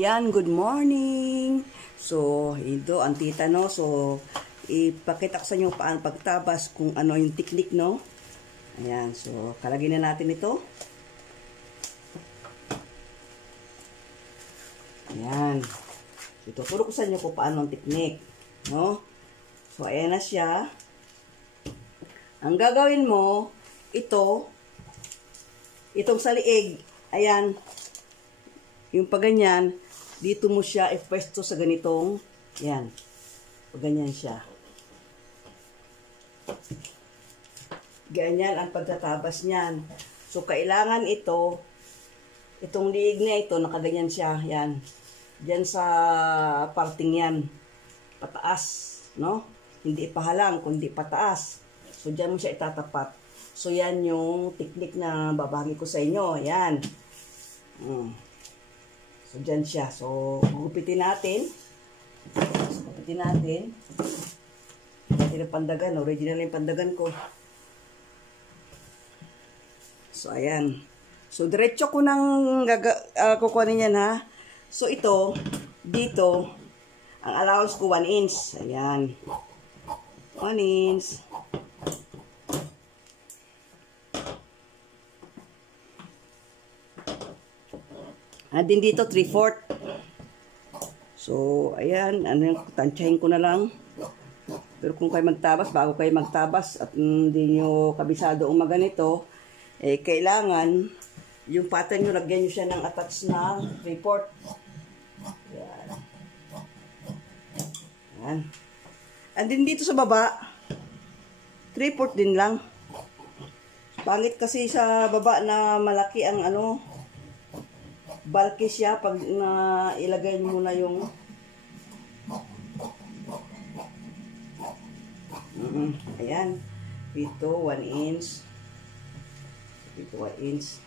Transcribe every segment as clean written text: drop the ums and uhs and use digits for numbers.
Yan, good morning. So, ito ang tita, no? So, ipakita ko sa inyo paano pagtabas kung ano yung technique, no? Ayan, so, kalagin na natin ito. Ayan. So, tuturo ko sa inyo kung paano ang technique, no? So, ayan na siya. Ang gagawin mo, itong sa liig, ayan, yung pag ganyan, dito mo siya ipwesto sa ganitong, yan, pag ganyan siya. Ganyan ang pagtatabas niyan. So, kailangan itong liig na ito, nakaganyan siya, yan. Diyan sa parting yan, pataas, no? Hindi pahalang, kundi pataas. So, diyan mo siya itatapat. So, yan yung technique na babagi ko sa inyo, yan. So, dyan siya. So, gugupitin natin. Gugupitin natin. Ito yung pandagan. Original yung pandagan ko. So, ayan. So, diretso ko nang kukunin yan, ha. So, ito, dito, ang allowance ko 1 inch. Ayan. 1 inch. And din dito, 3/4. So, ayan. Ano yung tansyahin ko na lang. Pero kung kayo magtabas, bago kayo magtabas at hindi nyo kabisado ang maganito, eh, kailangan, yung pattern nyo, lagyan nyo siya ng attach na 3/4. Ayan. Ayan. And din dito sa baba, 3/4 din lang. Pangit kasi sa baba na malaki ang ano, bulky siya pag ilagay mo na yung ayan, dito 1 inch, dito 1 inch,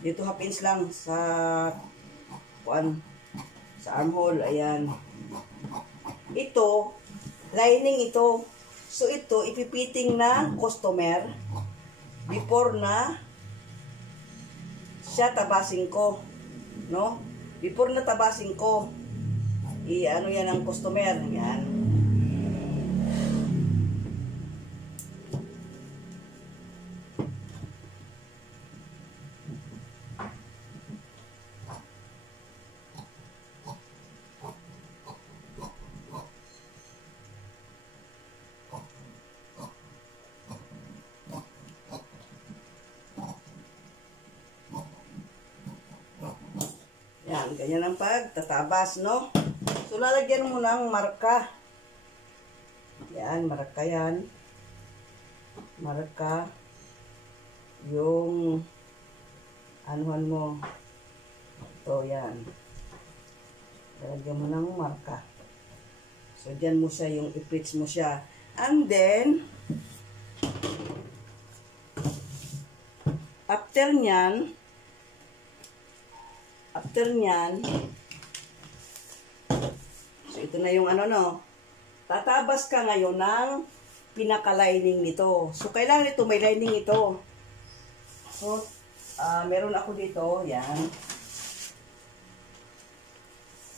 dito 1/2 inch lang sa armhole. Ayan, ito lining ito. So, ito, ipipiting na customer before na siya tabasin ko. No? Before na tabasin ko, i-ano yan ang customer. Yan. Yan, ganyan ang pagtatabas, no? So, lalagyan mo ng marka. Yan, marka yan. Marka. Yung anuhan mo. Ito, yan. Lalagyan mo ng marka. So, dyan mo siya, yung i-pitch mo siya. And then, after nyan, so ito na yung ano, no, tatabas ka ngayon ng pinaka-lining nito. So, kailangan ito, may lining ito. So, meron ako dito, yan.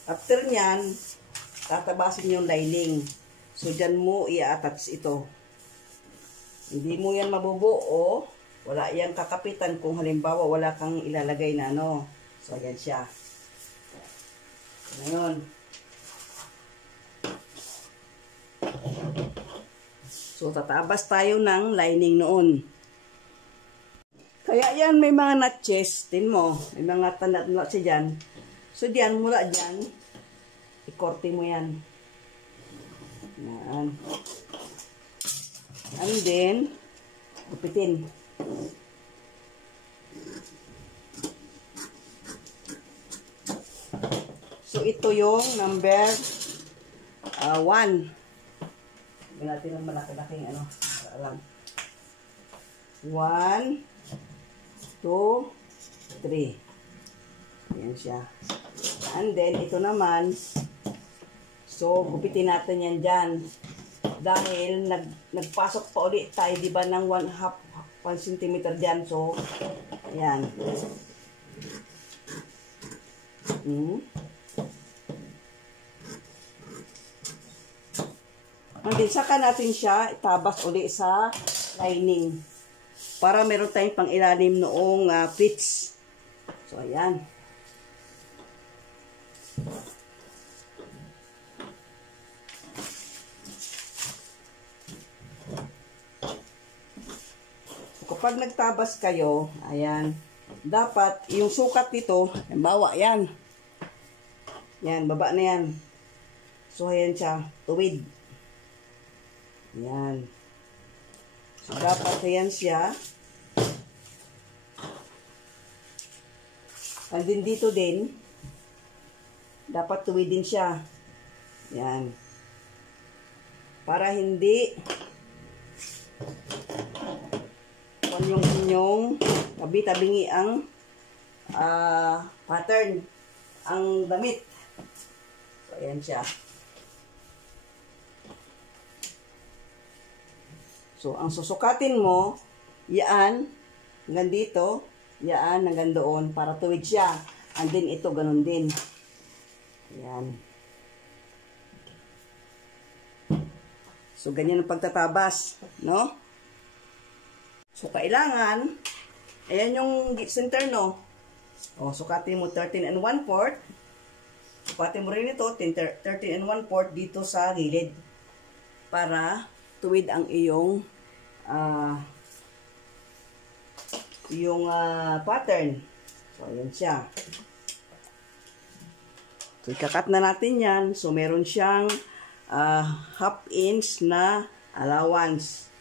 After nyan, tatabasin yung lining. So, dyan mo i-attach ito. Hindi mo yan mabubuo, wala yan kakapitan kung halimbawa wala kang ilalagay na ano. So, ayan siya. Ngayon. So, tatabas tayo ng lining noon. Kaya yan, may mga notches. Tin mo, may mga tanda-tanda siya dyan. So, diyan, mula dyan, ikorte mo yan. Yan. And then, gupitin. So, ito yung number 1. Gawin natin ng malaki-laking ano. Para lang. 1, 2, 3. Ayan siya. And then, ito naman. So, gupitin natin yan dyan. Dahil nagpasok pa ulit tayo, di ba, ng 1 centimeter dyan. So, ayan. Then, saka natin siya itabas uli sa lining. Para meron tayong pang ilalim noong pleats. So, ayan. Kapag nagtabas kayo, ayan, dapat yung sukat nito, bawa, yan. Yan, baba na yan. So, ayan siya, tuwid. Ayan. So, dapat ayan siya. And then dito din, dapat tuwid din siya. Ayan. Para hindi yung inyong tabi-tabingi ang pattern, ang damit. So, ayan siya. So, ang susukatin mo, yan, hanggang dito, yan, hanggang doon, para tuwid siya. And then, ito, ganun din. Ayan. So, ganyan ang pagtatabas, no? So, kailangan, ayan yung center, no? O, sukatin mo 13 1/4. Sukatin mo rin ito, 13 1/4 dito sa gilid. Para tuwid ang iyong pattern. So, ayan siya. So, ikakat na natin yan. So, meron siyang 1/2 inch na allowance.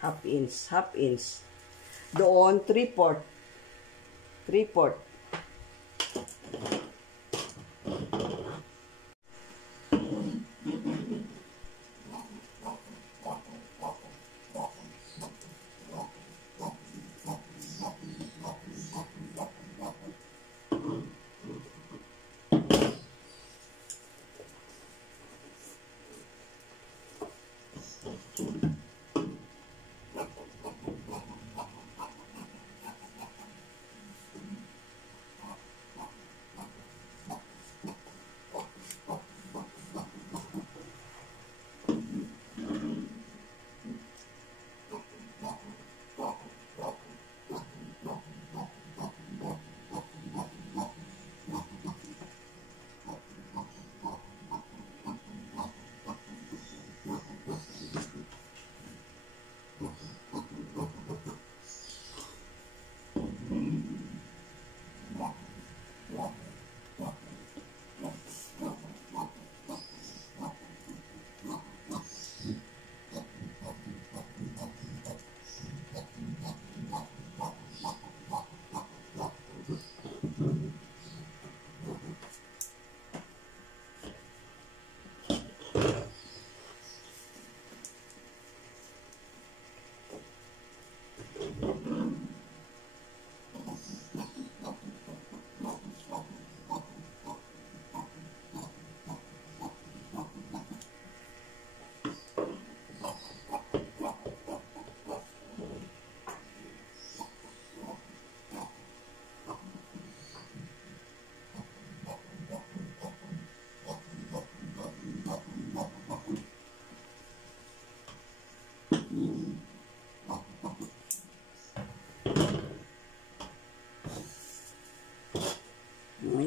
1/2 inch. Doon, 3/4. 3/4.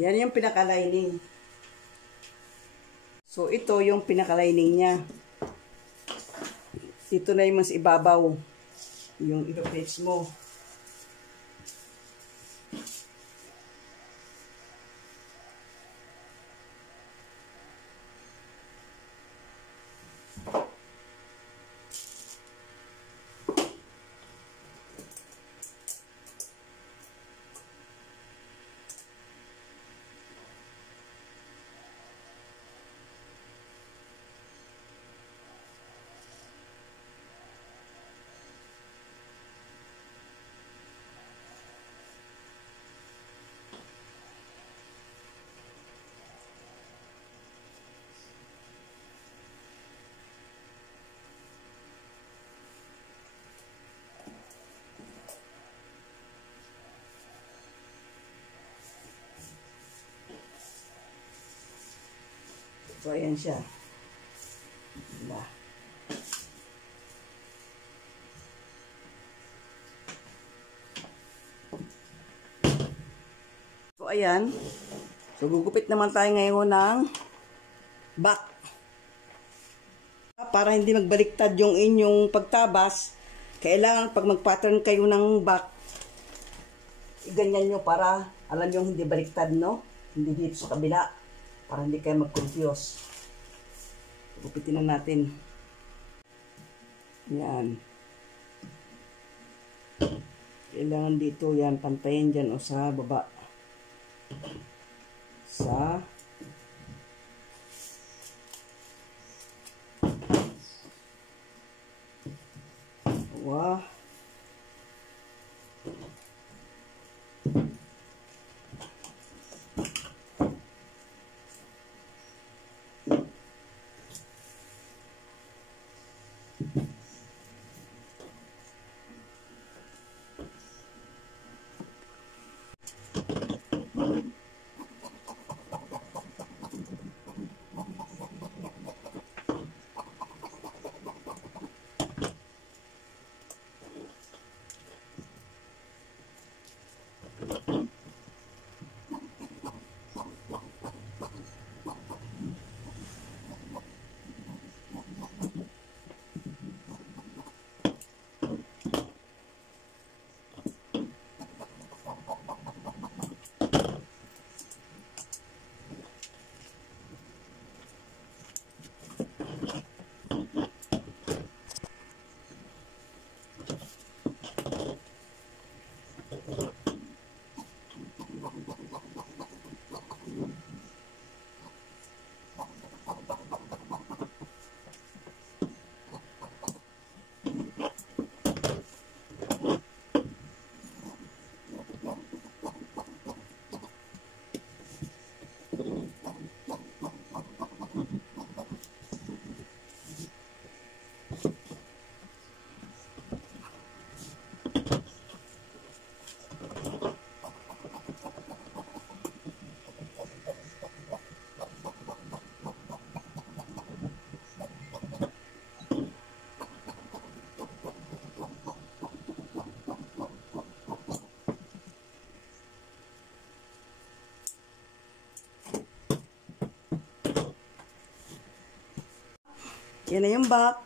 Yan yung pinaka-lining. So, ito yung pinaka-lining niya. Dito na yung mas ibabaw. Yung ito-plates mo. So, ayan siya. Diba? So, ayan. So, gugupit naman tayo ngayon ng back. Para hindi magbaliktad yung inyong pagtabas, kailangan pag mag-pattern kayo ng back, ganyan nyo para alam nyo hindi baliktad, no? Hindi dito sa kabila. Para hindi kayo mag-confuse. Gupitin na natin. Yan. Kailangan dito yan, pantayin dyan o sa baba. Sa wah. Yan na yung back.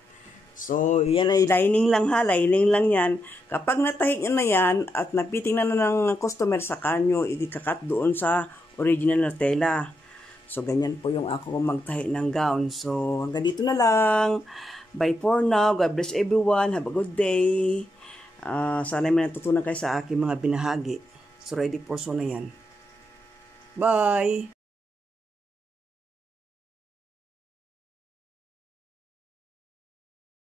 So, yan ay lining lang ha. Lining lang yan. Kapag natahik na yan at napiting na ng customer sa kanyo, ikakat doon sa original na tela. So, ganyan po yung ako magtahi ng gown. So, hanggang dito na lang. Bye for now. God bless everyone. Have a good day. Sana may natutunan kayo sa aking mga binahagi. So, ready for so na yan. Bye!